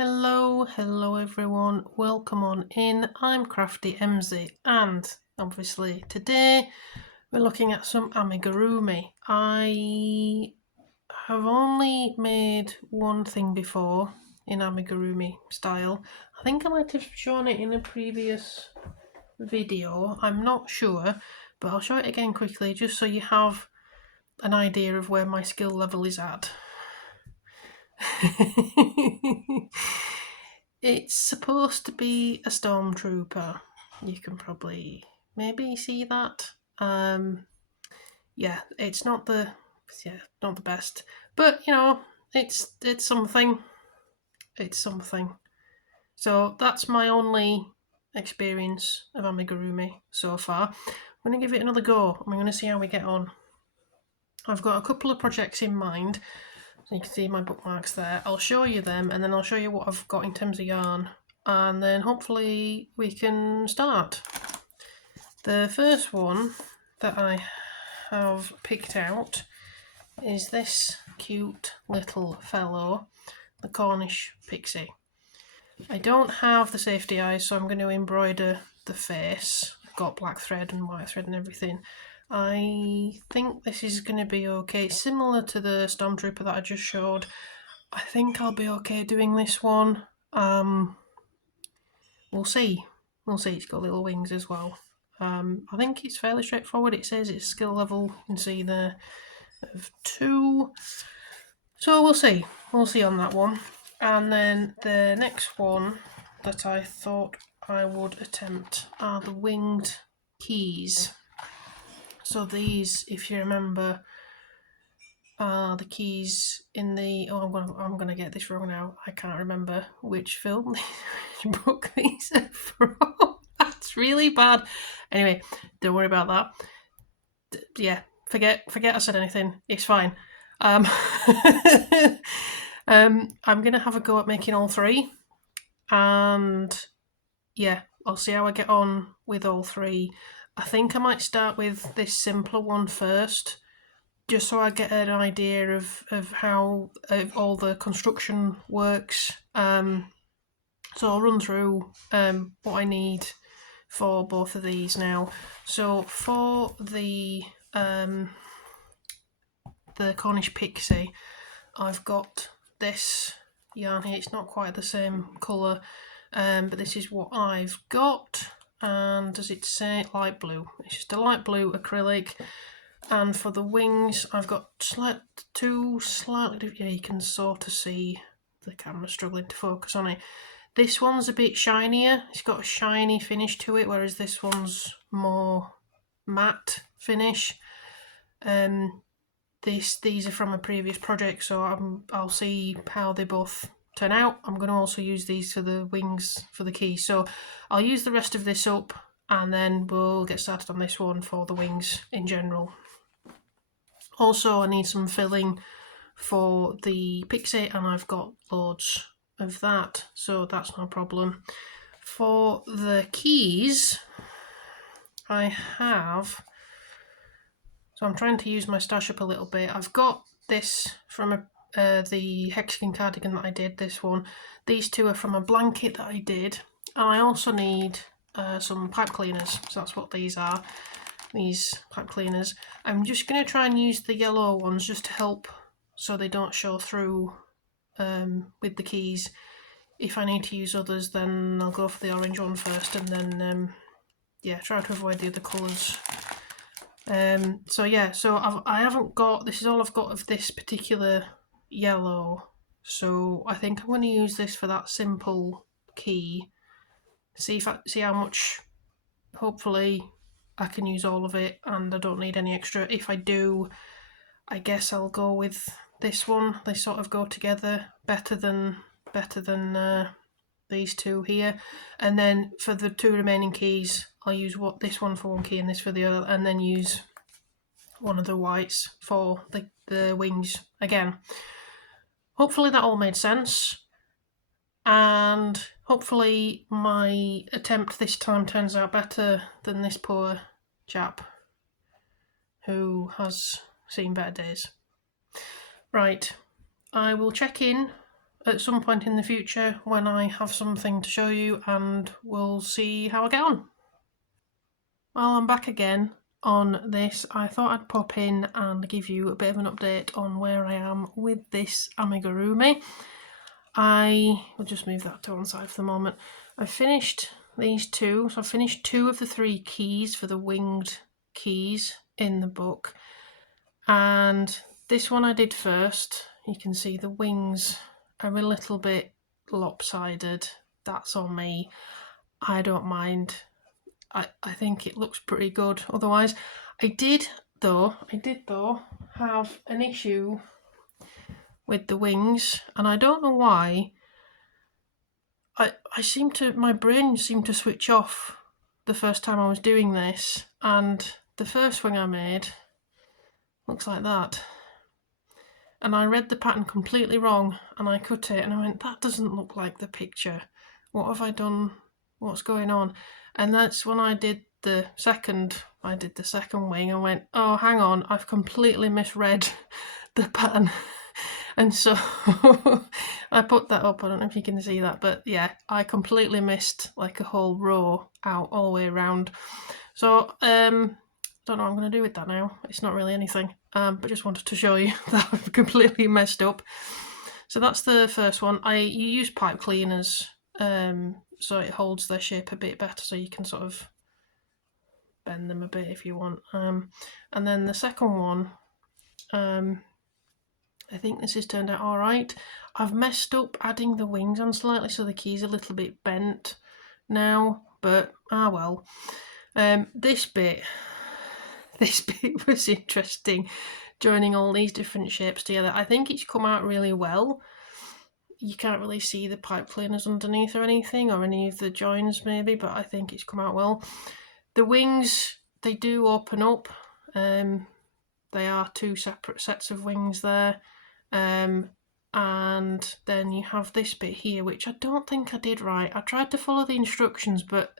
Hello everyone, welcome on in. I'm Crafty MZ and obviously today we're looking at some amigurumi. I have only made one thing before in amigurumi style. I think I might have shown it in a previous video, I'm not sure, but I'll show it again quickly just so you have an idea of where my skill level is at. It's supposed to be a stormtrooper. You can probably maybe see that. Yeah, it's not the best, but you know, it's something. It's something. So that's my only experience of amigurumi so far. I'm going to give it another go. I'm going to see how we get on. I've got a couple of projects in mind. So you can see my bookmarks there. I'll show you them and then I'll show you what I've got in terms of yarn, and then hopefully we can start. The first one that I have picked out is this cute little fellow, the Cornish pixie. I don't have the safety eyes, so I'm going to embroider the face. I've got black thread and white thread and everything. I think this is going to be okay. It's similar to the Stormtrooper that I just showed. I think I'll be okay doing this one. We'll see. We'll see. It's got little wings as well. I think it's fairly straightforward. It says it's skill level, you can see there, of 2. So we'll see. We'll see on that one. And then the next one that I thought I would attempt are the winged keys. So these, if you remember, are the keys in the... Oh, I'm gonna get this wrong now. I can't remember which film, which book these are from. That's really bad. Anyway, don't worry about that. Yeah, forget I said anything. It's fine. I'm gonna have a go at making all 3, and yeah, I'll see how I get on with all 3. I think I might start with this simpler one first, just so I get an idea of how all the construction works. So I'll run through what I need for both of these now. So for the Cornish pixie, I've got this yarn here. It's not quite the same colour, but this is what I've got. And does it say light blue? It's just a light blue acrylic. And for the wings, I've got two slightly different. Yeah, you can sort of see the camera struggling to focus on it. This one's a bit shinier. It's got a shiny finish to it, whereas this one's more matte finish. These are from a previous project, so I'll see how they both turn out. I'm going to also use these for the wings for the keys. So I'll use the rest of this up and then we'll get started on this one for the wings in general. Also, I need some filling for the pixie and I've got loads of that, so that's no problem. For the keys, I have... So I'm trying to use my stash up a little bit. I've got this from the hexagon cardigan that I did, this one. These 2 are from a blanket that I did. And I also need some pipe cleaners, so that's what these are, these pipe cleaners. I'm just going to try and use the yellow ones just to help so they don't show through with the keys. If I need to use others, then I'll go for the orange one first and then yeah, try to avoid the other colours. So yeah, so I haven't got, this is all I've got of this particular yellow, so I think I'm going to use this for that simple key. See how much, hopefully I can use all of it and I don't need any extra. If I do, I guess I'll go with this one. They sort of go together better than these 2 here. And then for the 2 remaining keys, I'll use this one for one key and this for the other, and then use one of the whites for the wings again. Hopefully that all made sense, and hopefully my attempt this time turns out better than this poor chap who has seen better days. Right, I will check in at some point in the future when I have something to show you, and we'll see how I get on. Well, I'm back again on this. I thought I'd pop in and give you a bit of an update on where I am with this amigurumi. I will just move that to one side for the moment. I've finished these two, so I've finished 2 of the 3 keys for the winged keys in the book, and this one I did first. You can see the wings are a little bit lopsided. That's on me. I don't mind. I think it looks pretty good otherwise. I did though have an issue with the wings, and I don't know why. My brain seemed to switch off the first time I was doing this, and the first wing I made looks like that. And I read the pattern completely wrong, and I cut it, and I went, that doesn't look like the picture. What have I done? What's going on? And that's when I did the second wing. I went, oh, hang on, I've completely misread the pattern. And so I put that up. I don't know if you can see that, but yeah, I completely missed like a whole row out all the way around. So don't know what I'm going to do with that now. It's not really anything, but just wanted to show you that I've completely messed up. So that's the first one. You use pipe cleaners, so it holds their shape a bit better, so you can sort of bend them a bit if you want. And then the second one, I think this has turned out alright. I've messed up adding the wings on slightly, so the key's a little bit bent now, but well. This bit was interesting, joining all these different shapes together. I think it's come out really well. You can't really see the pipe cleaners underneath or anything, or any of the joins maybe, but I think it's come out well. The wings, they do open up. They are 2 separate sets of wings there. And then you have this bit here, which I don't think I did right. I tried to follow the instructions, but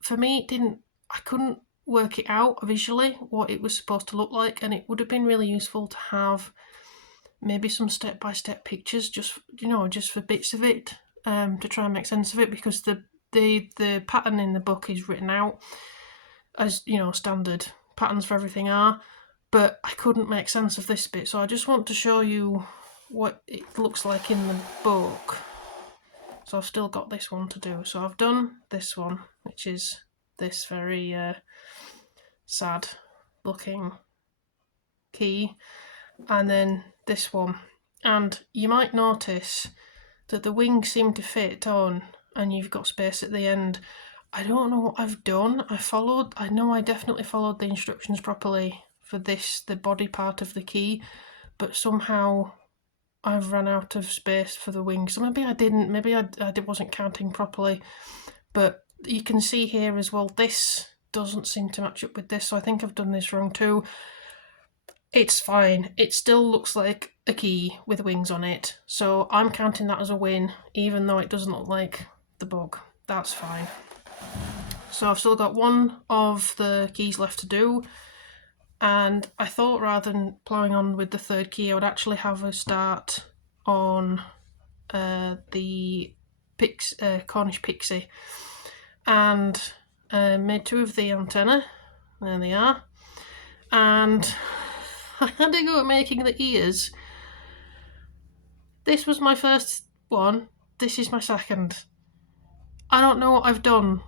for me it didn't. I couldn't work it out visually what it was supposed to look like, and it would have been really useful to have maybe some step-by-step pictures, just for bits of it, to try and make sense of it, because the pattern in the book is written out as standard patterns for everything are, but I couldn't make sense of this bit, so I just want to show you what it looks like in the book. So I've still got this one to do. So I've done this one, which is this very sad looking key, and then this one, and you might notice that the wings seem to fit on and you've got space at the end. I don't know what I've done. I know I definitely followed the instructions properly for the body part of the key, but somehow I've run out of space for the wings. So maybe I didn't, maybe I wasn't counting properly, but you can see here as well, this doesn't seem to match up with this, so I think I've done this wrong too. It's fine. It still looks like a key with wings on it, so I'm counting that as a win, even though it doesn't look like the book. That's fine. So I've still got one of the keys left to do, and I thought rather than ploughing on with the third key, I would actually have a start on the Cornish Pixie, and made 2 of the antennae. There they are. And I had to go at making the ears. This was my first one. This is my second. I don't know what I've done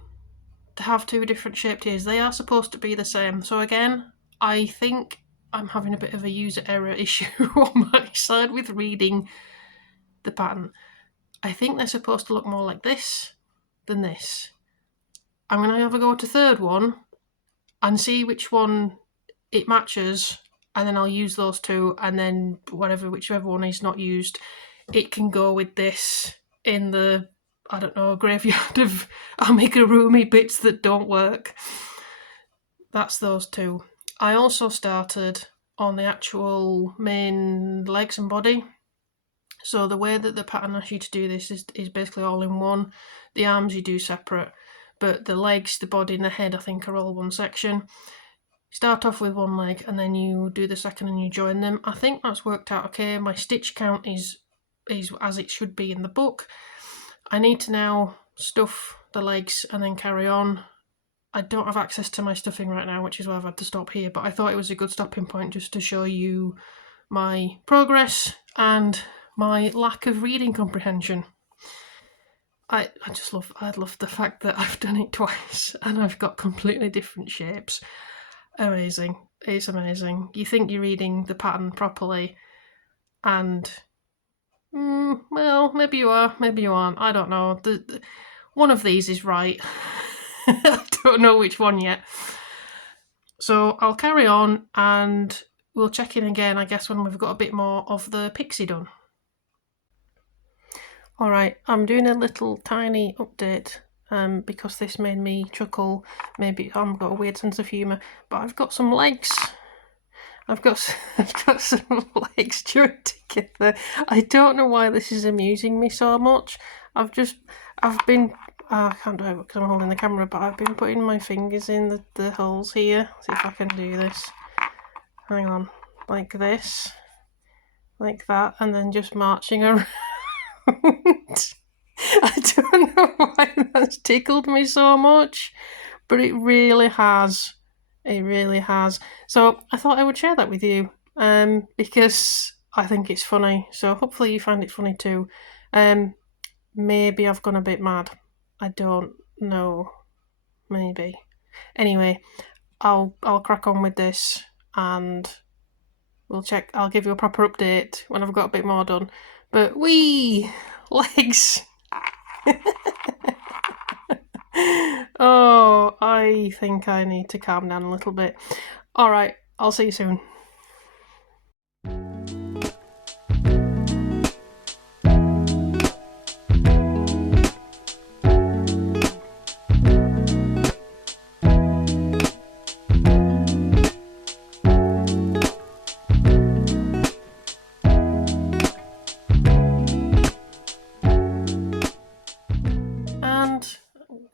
to have 2 different shaped ears. They are supposed to be the same. So again, I think I'm having a bit of a user error issue on my side with reading the pattern. I think they're supposed to look more like this than this. I'm going to have a go at the third one and see which one it matches, and then I'll use those 2, and then whichever one is not used, it can go with this in the, I don't know, graveyard of amigurumi bits that don't work. That's those 2. I also started on the actual main legs and body. So the way that the pattern asks you to do this is basically all in one. The arms you do separate, but the legs, the body and the head I think are all one section. Start off with one leg and then you do the second and you join them. I think that's worked out okay. My stitch count is is as it should be in the book. I need to now stuff the legs and then carry on. I don't have access to my stuffing right now, which is why I've had to stop here, but I thought it was a good stopping point just to show you my progress and my lack of reading comprehension. I love the fact that I've done it twice and I've got completely different shapes. Amazing. It's amazing. You think you're reading the pattern properly and well, maybe you are, maybe you aren't. I don't know. One of these is right. I don't know which one yet. So I'll carry on and we'll check in again, I guess, when we've got a bit more of the pixie done. Alright, I'm doing a little tiny update because this made me chuckle. Maybe I've got a weird sense of humour, but I've got some legs. I've got some legs joined together. I don't know why this is amusing me so much. I can't do it because I'm holding the camera, but I've been putting my fingers in the holes here. See if I can do this. Hang on. Like this. Like that. And then just marching around. I don't know why that's tickled me so much, but it really has. It really has. So I thought I would share that with you because I think it's funny. So hopefully you find it funny too. Maybe I've gone a bit mad. I don't know. Maybe. Anyway, I'll crack on with this and we'll check. I'll give you a proper update when I've got a bit more done. But wee legs. Oh, I think I need to calm down a little bit. Alright, I'll see you soon.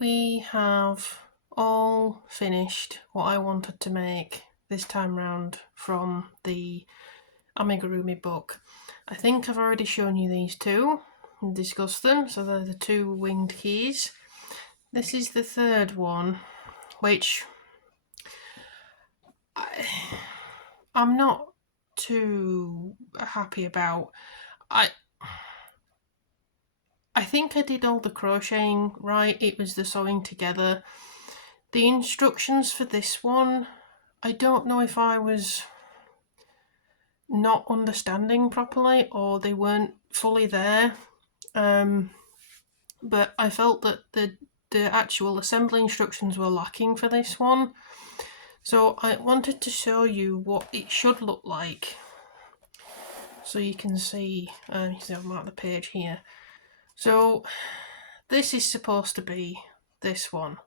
We have all finished what I wanted to make this time round from the Amigurumi book. I think I've already shown you these two and discussed them, so they're the two winged keys. This is the third one, which I'm not too happy about. I think I did all the crocheting right. It was the sewing together. The instructions for this one, I don't know if I was not understanding properly or they weren't fully there. But I felt that the actual assembly instructions were lacking for this one. So I wanted to show you what it should look like. So you can see, I've marked the page here. So this is supposed to be this one.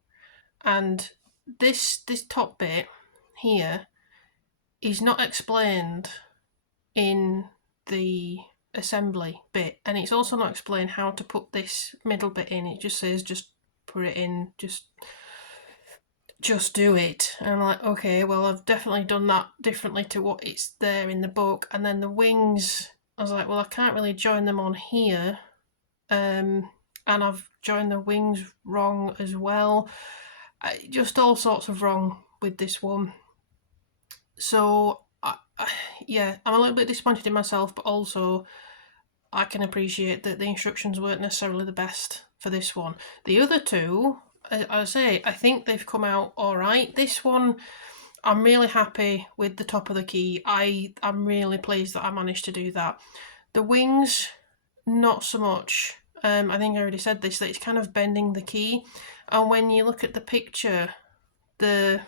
And this top bit here is not explained in the assembly bit, and it's also not explained how to put this middle bit in. It just says just put it in, just do it. And I'm like, okay, well, I've definitely done that differently to what it's there in the book. And then the wings, I was like, well, I can't really join them on here, and I've joined the wings wrong as well. Just all sorts of wrong with this one. So yeah, I'm a little bit disappointed in myself, but also I can appreciate that the instructions weren't necessarily the best for this one. The other two, I think they've come out all right. This one, I'm really happy with the top of the key. I'm really pleased that I managed to do that. The wings, not so much. I think I already said this, that it's kind of bending the key. And when you look at the picture, the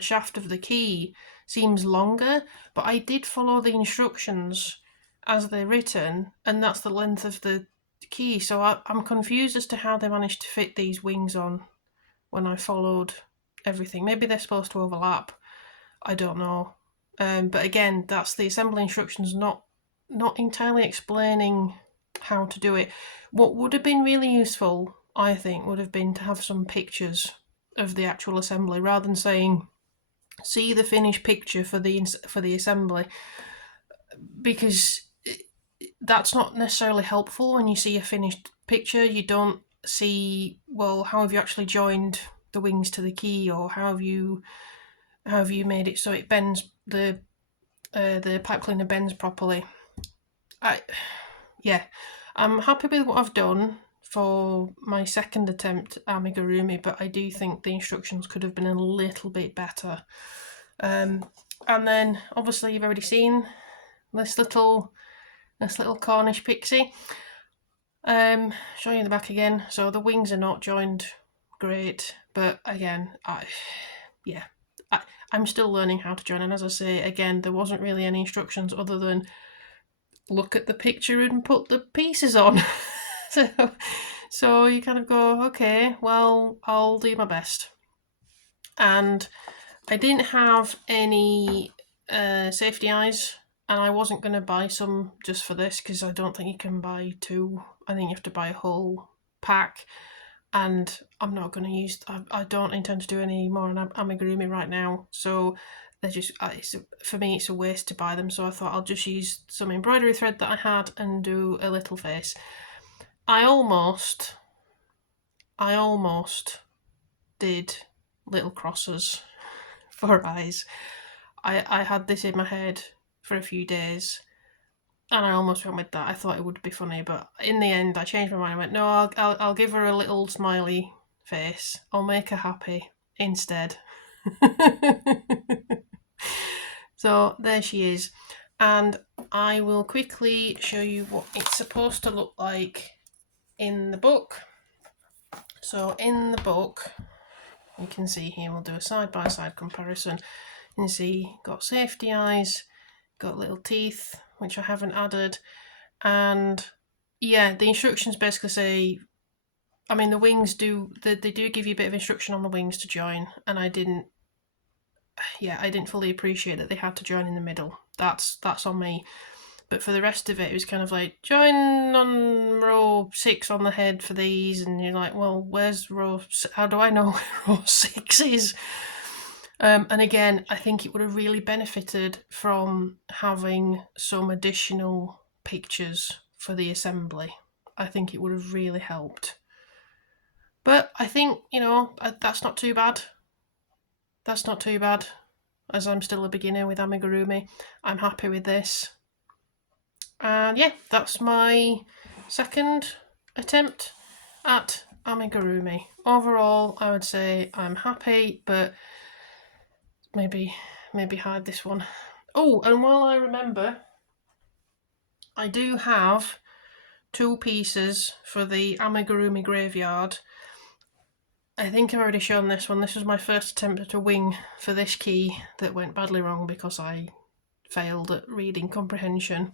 shaft of the key seems longer, but I did follow the instructions as they're written, and that's the length of the key. So I'm confused as to how they managed to fit these wings on when I followed everything. Maybe they're supposed to overlap. I don't know. But again, that's the assembly instructions not entirely explaining how to do it. What would have been really useful, I think, would have been to have some pictures of the actual assembly rather than saying, see the finished picture for the assembly, because that's not necessarily helpful when you see a finished picture. You don't see, well, how have you actually joined the wings to the key, or how have you made it so it bends, the pipe cleaner bends properly. I'm happy with what I've done for my second attempt at amigurumi, but I do think the instructions could have been a little bit better. And then obviously you've already seen this little Cornish pixie. Showing you the back again. So the wings are not joined great, but again, I'm still learning how to join, and as I say again, there wasn't really any instructions other than look at the picture and put the pieces on. so you kind of go, okay, well, I'll do my best. And I didn't have any safety eyes, and I wasn't going to buy some just for this, because I don't think you can buy two. I think you have to buy a whole pack, and I'm not going to use, I don't intend to do any more on amigurumi right now, so they're just, for me it's a waste to buy them, so I thought I'll just use some embroidery thread that I had and do a little face. I almost did little crosses for eyes. I had this in my head for a few days, and I almost went with that. I thought it would be funny, but in the end I changed my mind. I went, no, I'll give her a little smiley face. I'll make her happy instead. So there she is, and I will quickly show you what it's supposed to look like in the book. So in the book, you can see here, we'll do a side-by-side comparison. You can see, got safety eyes, got little teeth, which I haven't added, and yeah, the instructions basically say, I mean, the wings do, they do give you a bit of instruction on the wings to join, and I didn't fully appreciate that they had to join in the middle. That's on me. But for the rest of it, it was kind of like, join on row 6 on the head for these, and you're like, well, where's row, how do I know where row 6 is? And again, I think it would have really benefited from having some additional pictures for the assembly. I think it would have really helped. But I think, that's not too bad. That's not too bad, as I'm still a beginner with amigurumi. I'm happy with this. And yeah, that's my second attempt at amigurumi. Overall, I would say I'm happy, but maybe hide this one. Oh, and while I remember, I do have 2 pieces for the amigurumi graveyard. I think I've already shown this one. This was my first attempt at a wing for this key that went badly wrong because I failed at reading comprehension.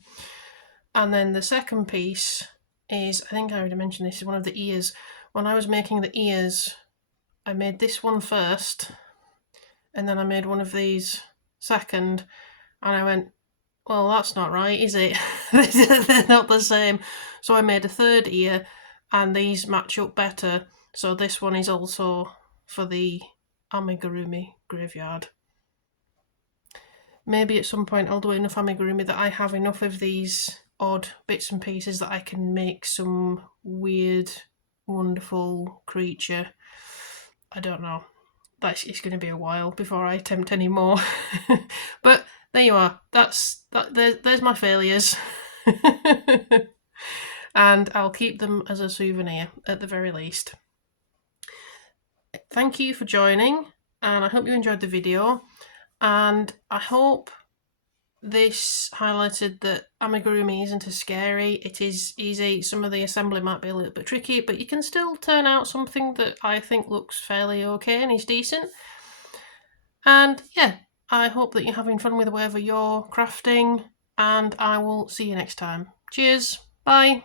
And then the second piece is, I think I already mentioned this, is one of the ears. When I was making the ears, I made this one first, and then I made one of these second, and I went, well, that's not right, is it? They're not the same. So I made a third ear, and these match up better. So this one is also for the amigurumi graveyard. Maybe at some point I'll do enough amigurumi that I have enough of these odd bits and pieces that I can make some weird, wonderful creature. I don't know. It's going to be a while before I attempt any more. But there you are. There's my failures. And I'll keep them as a souvenir at the very least. Thank you for joining, and I hope you enjoyed the video, and I hope this highlighted that amigurumi isn't as scary. It is easy. Some of the assembly might be a little bit tricky, but you can still turn out something that I think looks fairly okay and is decent. And yeah, I hope that you're having fun with whatever you're crafting, and I will see you next time. Cheers, bye.